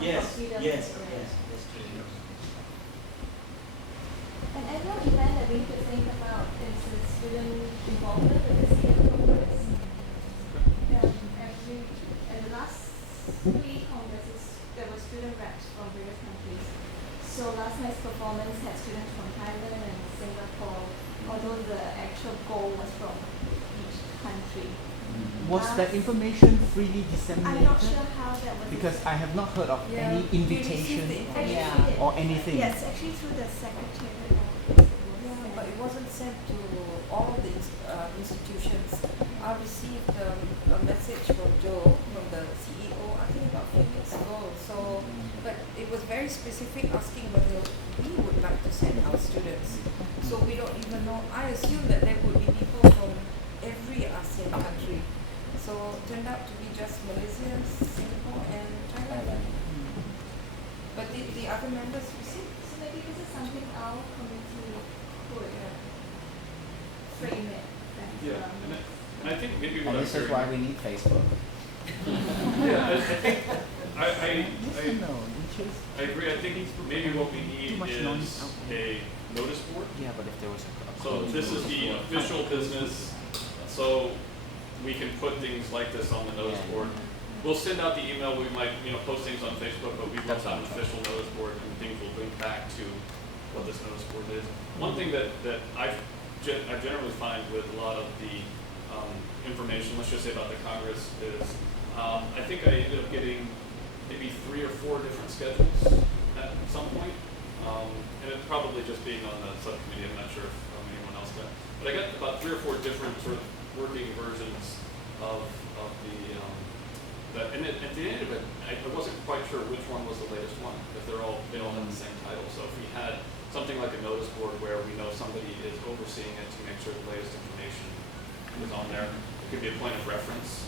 Yes, Sweden. yes, yes, that's true. And annual event that we could think about is the student involvement with the SEADOM Congress. At the last three congresses, there were student reps from various countries. So last night's performance had students from Thailand and Singapore, although the actual goal was from each country. Was that information freely disseminated? I'm not sure how that was. Because I have not heard of any invitation or anything. Yes, actually through the secretariat. Yeah, but it wasn't sent to all of the institutions. I received a message from Joe, from the CEO, I think about 4 weeks ago. So, but it was very specific, asking whether we would like to send our students. So we don't even know. I assume that there would be people from every ASEAN country. So it turned out to be just Malaysia, Singapore, and Thailand. But did the other members receive? So maybe this is something our committee could frame it. Yeah, and I think maybe what And I'm this is hearing. why we need Facebook. Yeah, I think No, I agree. I think maybe what we need Too much is noise. a notice board. Yeah, but if there was a So this is the official business. So we can put things like this on the notice Yeah. board. We'll send out the email. We might, post things on Facebook, but we will have an official notice board, and things will link back to what this notice board is. One thing that I generally find with a lot of the information, let's just say about the Congress, is I think I ended up getting maybe 3 or 4 different schedules at some point, and it probably just being on the subcommittee. I'm not sure if anyone else got, but I got about 3 or 4 different sort of working versions of that. And at the end of it, I wasn't quite sure which one was the latest one, if they all have the same title. So if we had something like a notice board where we know somebody is overseeing it to make sure the latest information is on there, it could be a point of reference,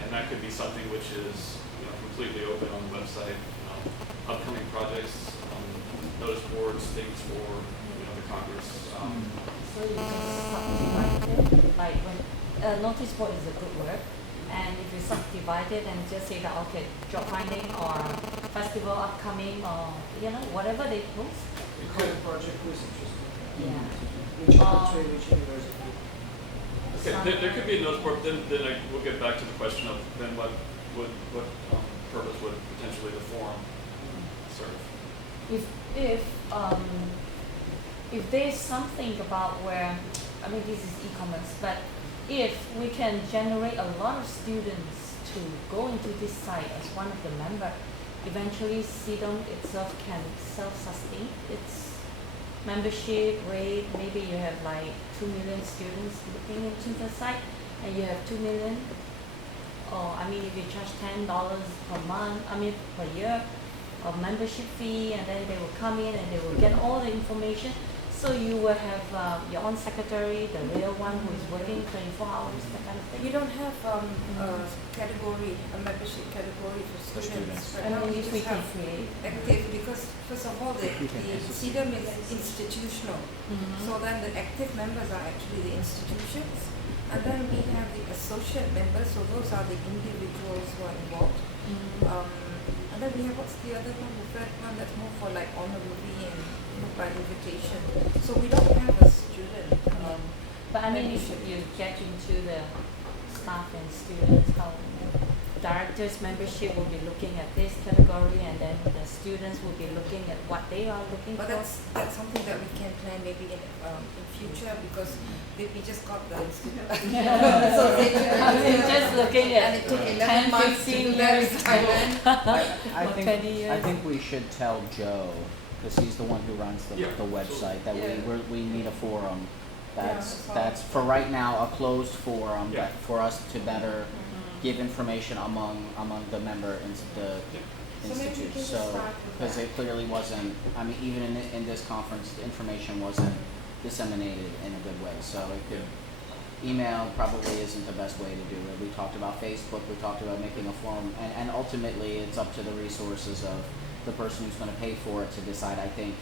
and that could be something which is completely open on the website. Upcoming projects, notice boards, things for the Congress. So you just subdivide it, like when notice board is a good word, and if you subdivide it and just say that okay, job finding or festival upcoming or whatever they post. The current project was interesting. Yeah. Which country, which university? Okay, there could be a notice board. Then we'll get back to the question of then what purpose would potentially the forum serve. If there's something about where, I mean this is e-commerce, but if we can generate a lot of students to go into this site as one of the members, eventually SEADOM itself can self-sustain its membership rate. Maybe you have like 2 million students looking into the site, and you have 2 million. Or if you charge $10 per month, per year of membership fee, and then they will come in and they will get all the information. So you will have your own secretary, the real one who is working 24 hours, that kind of thing. You don't have a membership category for students. Right now, you if just we can have create. active, because first of all, the SEADOM is institutional. So then the active members are actually the institutions. And then we have the associate members, so those are the individuals who are involved. And then we have, what's the other one, the third one that's more for like honorary and by invitation. So we don't have a student. But if you get into the staff and students, how directors membership will be looking at this category, and then the students will be looking at what they are looking But for. that's something that we can plan maybe in future, because we just got the institute. So they just looking at and it took 11 10, months to 15 do that years in Thailand. I Or think 20 years. I think we should tell Joe, because he's the one who runs the website, that we need a forum. That's for right now a closed forum that for us to better give information among the member the So maybe we can institutes. just So start with because that. it clearly wasn't. Even in this conference, the information wasn't disseminated in a good way. So it could. Email probably isn't the best way to do it. We talked about Facebook, we talked about making a forum, and ultimately it's up to the resources of the person who's going to pay for it to decide. I think,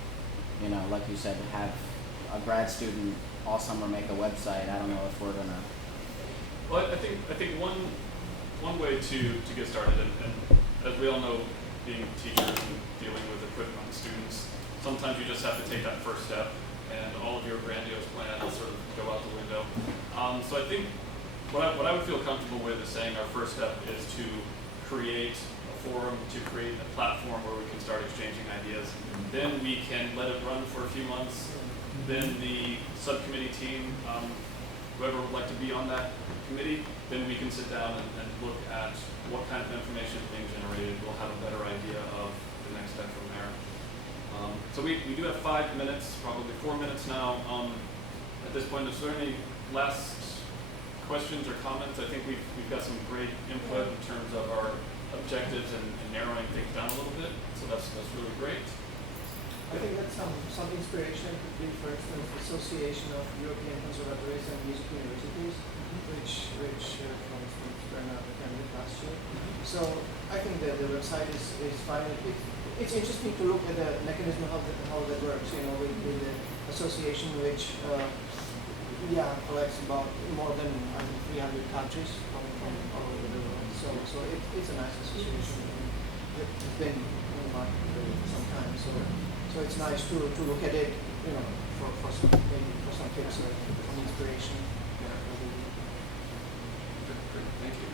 like you said, have a grad student all summer make a website. I don't know if we're going to. Well, I think one way to get started, and as we all know, being teachers and dealing with equipment and students, sometimes you just have to take that first step, and all of your grandiose plans sort of go out the window. So I think what I would feel comfortable with is saying our first step is to create a forum, to create a platform where we can start exchanging ideas. Then we can let it run for a few months. Then the subcommittee team, whoever would like to be on that committee, then we can sit down and look at what kind of information is being generated. We'll have a better idea of the next step from there. So we do have 5 minutes, probably 4 minutes now. At this point, is there any last questions or comments? I think we've got some great input in terms of our objectives and narrowing things down a little bit. So that's really great. I think that some inspiration could be, for instance, the Association of European Conservatories and Music Universities, which for instance, Bernard attended last year. So I think that the website is fine. It's interesting to look at the mechanism of how that works, you know, with the association which collects about more than 300 countries from all over the world. So it's a nice association. It's been in the market for some time. So it's nice to look at it, you know, for some tips or some inspiration. Great, thank you.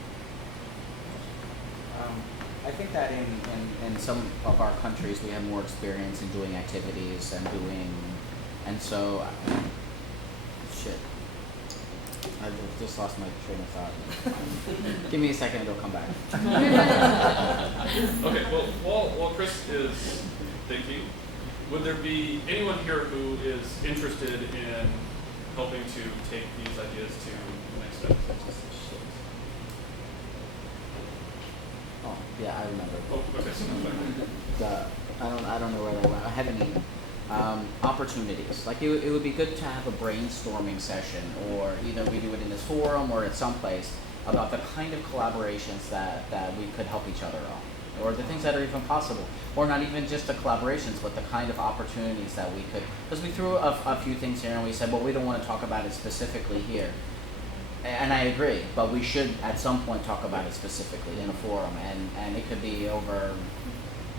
I think that in some of our countries we have more experience in doing activities and so shit. I just lost my train of thought. Give me a second, it'll come back. Okay, well, while Chris is thinking, would there be anyone here who is interested in helping to take these ideas to the next step? Oh, yeah, I remember. Oh, okay, so I don't know where they went. I haven't even. Opportunities. Like it would be good to have a brainstorming session, or either we do it in this forum or at some place about the kind of collaborations that we could help each other on, or the things that are even possible, or not even just the collaborations, but the kind of opportunities that we could. Because we threw a few things here and we said, well, we don't want to talk about it specifically here. And I agree, but we should at some point talk about it specifically in a forum, and it could be over.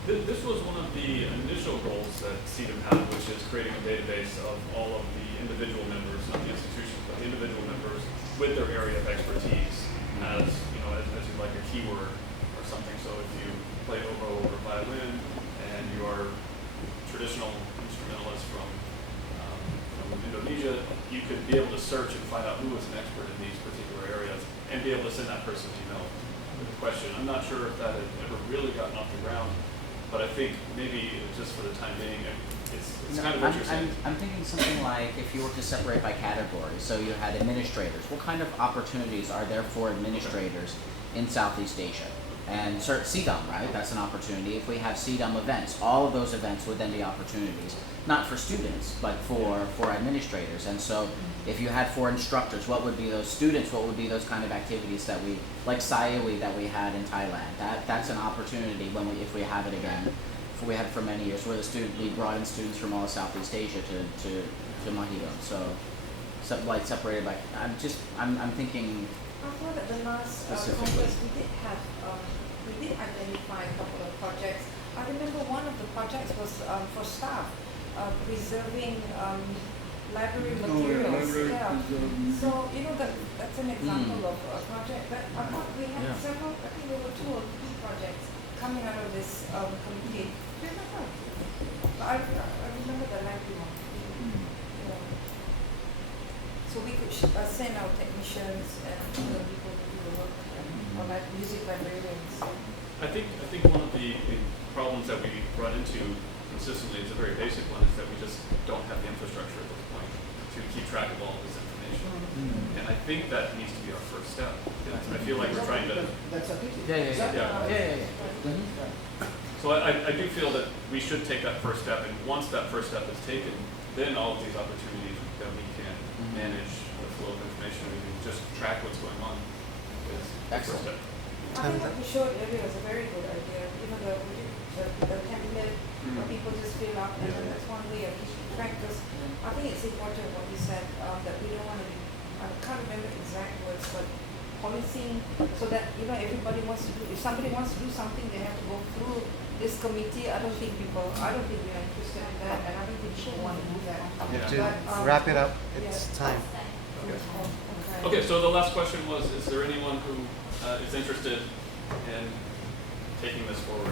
This was one of the initial goals that SEADOM had, which is creating a database of all of the individual members, not the institutions, but the individual members with their area of expertise as, you know, as you like a keyword or something. So if you play oboe or violin and you are traditional instrumentalist from Indonesia, you could be able to search and find out who is an expert in these particular areas and be able to send that person an email with a question. I'm not sure if that had ever really gotten off the ground, but I think maybe just for the time being, it's kind of what you're saying. I'm thinking something like if you were to separate by category, so you had administrators. What kind of opportunities are there for administrators in Southeast Asia? And SEADOM, right? That's an opportunity. If we have SEADOM events, all of those events would then be opportunities, not for students, but for administrators. And so if you had for instructors, what would be those students? What would be those kind of activities that we, like Sayawi that we had in Thailand? That's an opportunity if we have it again. We had it for many years, where we brought in students from all of Southeast Asia to Mahidol. So like separated by, I'm thinking. I thought that the last conference we did identify a couple of projects. I remember one of the projects was for staff, preserving library materials. So you know that's an example of a project. But I thought we had several. I think there were 2 or 3 projects coming out of this committee. But I remember the library one. Yeah. So we could send our technicians and other people to do the work, or like music librarians. I think one of the problems that we run into consistently is a very basic one, is that we just don't have the infrastructure at this point to keep track of all of this information. And I think that needs to be our first step. I feel like we're trying to. That's a pity. Yeah. So I do feel that we should take that first step, and once that first step is taken, then all of these opportunities that we can manage the flow of information, we can just track what's going on is the first step. I think what you showed earlier was a very good idea. You know, the template where people just fill up, and then that's one way of keeping track. Because I think it's important what you said, that we don't want to be, I can't remember exact words, but policing, so that, you know, everybody wants to do, if somebody wants to do something, they have to go through this committee. I don't think we are interested in that, and I don't think people want to do that. Yeah. To wrap it up, it's time. Okay, so the last question was, is there anyone who is interested in taking this forward?